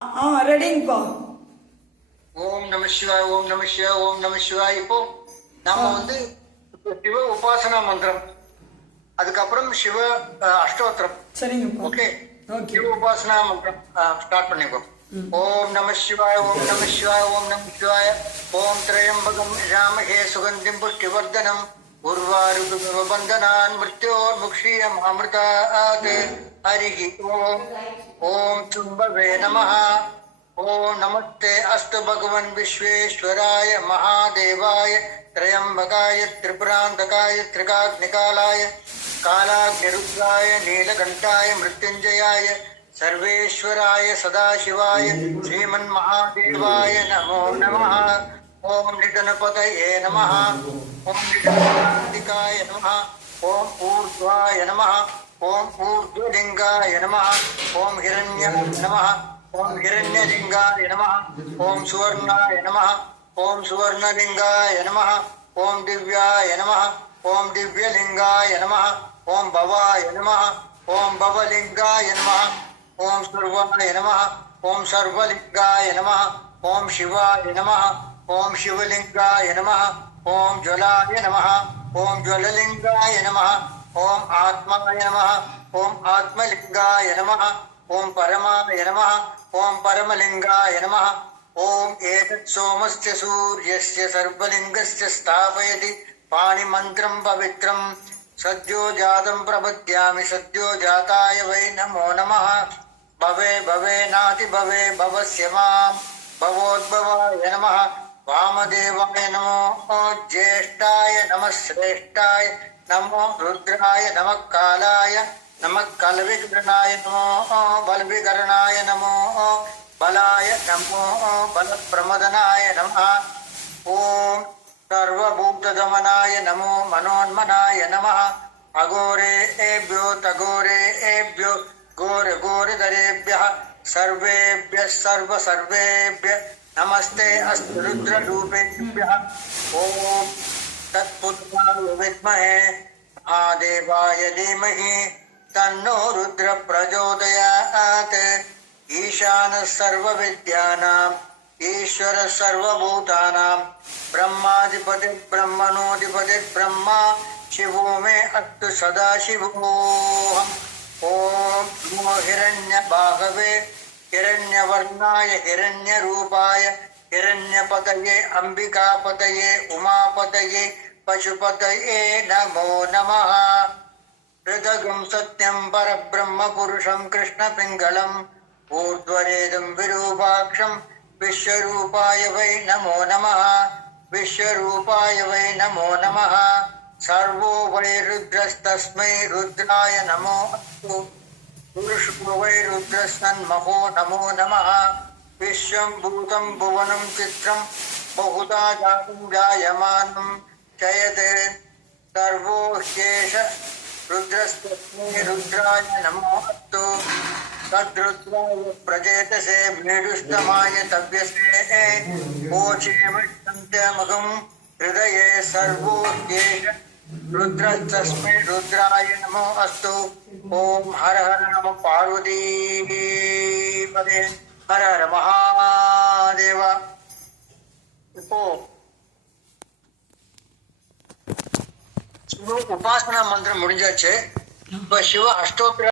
ரெடிங்கப்பா. ஓம் நம சிவாய், ஓம் நம சிவாய், ஓம் நம சிவாய். இப்போ நாம சிவ உபாசனா மந்திரம், அதுக்கப்புறம் சிவ அஷ்டோத்திரம். சரிங்கப்பா. ஓகே, சிவ உபாசனா மந்திரம் ஸ்டார்ட் பண்ணிக்கோ. ஓம் நம சிவாய், ஓம் நம சிவாய், ஓம் நம சிவாய். ஓம் திரையம்பகம் ராமஹே சுகந்திம் புஷ்டிவர்தனம் உர்வாருபந்தனான் மிருத்யோர்முக்ஷீயம் அமிர்தாத். ஹரிஹி ஓம். ஓம் தும்பவே நமஹ. ओम नमस्ते अस्तु भगवन् विश्वेश्वराय महादेवाय त्रयंबकाय त्रिपुरांतकाय त्रिकाग्निकालाय कालाग्निरुद्राय नीलकंठाय मृत्युंजयाय सर्वेश्वराय सदाशिवाय श्रीमन्महादेवाय नमो नमः. ओम निधनपतये नमः. ओम निधनाधिकाय नमः. ओम ऊर्ध्वाय नमः. ओम ऊर्ध्वलिंगाय नमः. ओम हिरण्य नमः. ओम हिरण्यलिंगाय नमः. ओम सुवर्णाय नमः. ओम सुवर्णलिंगाय नमः. ओम दिव्याय नमः. ओम दिव्यलिंगाय नमः. ओम भवाय नमः. ओम भवलिंगाय नमः. ओम सर्वाय नमः. ओम सर्वलिंगाय नमः. ओम शिवाय नमः. ओम शिवलिंगाय नमः. ओम ज्वलाय नमः. ओम ज्वललिंगाय नमः. ओम आत्माय नमः. ओम आत्मलिंगाय नमः. ओम परमाय नमः. ओम परमलिंगाय नमः. ओम एतत् सोमस्य सूर्यस्य सर्वलिंगस्य स्थापयति पाणिमन्त्रं पवित्रं सद्यो जातं प्रपद्यामि सद्यो जाताय वै नमो नमः. भवे भवे नाति भवे भवस्य मां भवोद्भवाय नमः. वामदेवाय नमो ज्येष्ठाय नमः श्रेष्ठाय नमो रुद्राय नमः कालाय नमः कलविकरणाय नमो बलविकरणाय नमो बलाय नमो बलप्रमदनाय नमः. ओम सर्वभूतदमनाय नमो मनोन्मनाय नमः. अघोरेभ्यो तघोरेभ्यो घोरघोरधरेभ्यः सर्वेभ्यः सर्वेभ्यः नमस्ते अस्तु रुद्ररूपेभ्यः. ओम तत्पुत्राय विद्महे महादेवाय धीमहि तन्नो रुद्र प्रचोदयात्. ईशानः सर्वविद्यानाम् ईश्वरः सर्वभूतानां ब्रह्माधिपतिः ब्रह्मणोऽधिपतिः ब्रह्मा शिवो मे अस्तु सदाशिवोऽहम्. ओम नमो हिरण्यबाहवे हिरण्यवर्णाय हिरण्यरूपाय हिरण्यपतये अंबिकापतये उमापतये पशुपतये नमो नमः. हृदगं सत्यं परब्रह्म पुरुषं कृष्णपिङ्गलम् ऊर्ध्वरेदं विरूपाक्षं विश्वरूपाय वै नमो नमः. विश्वरूपाय वै नमो नमः. सर्वो वै रुद्रस्तस्मै रुद्राय नमो अस्तु. पुरुषो वै रुद्रस्तन्महो नमो नमः. विश्वं भूतं भुवनं चित्रं बहुधा जातं जायमानं जयते सर्वो ह्येष रुद्रस्तस्मै रुद्राय नमो अस्तु. तद्रुद्राय प्रचेतसे मेढुस्तमाय तव्यसे ओचे विष्णन्त्यमघं हृदये सर्वो ह्येष रुद्रस्तस्मै रुद्राय नमो अस्तु. ओम हर हर नमः पार्वतीपदे हर हर महादेव. இப்போ சிவ உபாசனா மந்திரம் முடிஞ்சாச்சு. இப்ப சிவ அஷ்டோத்திர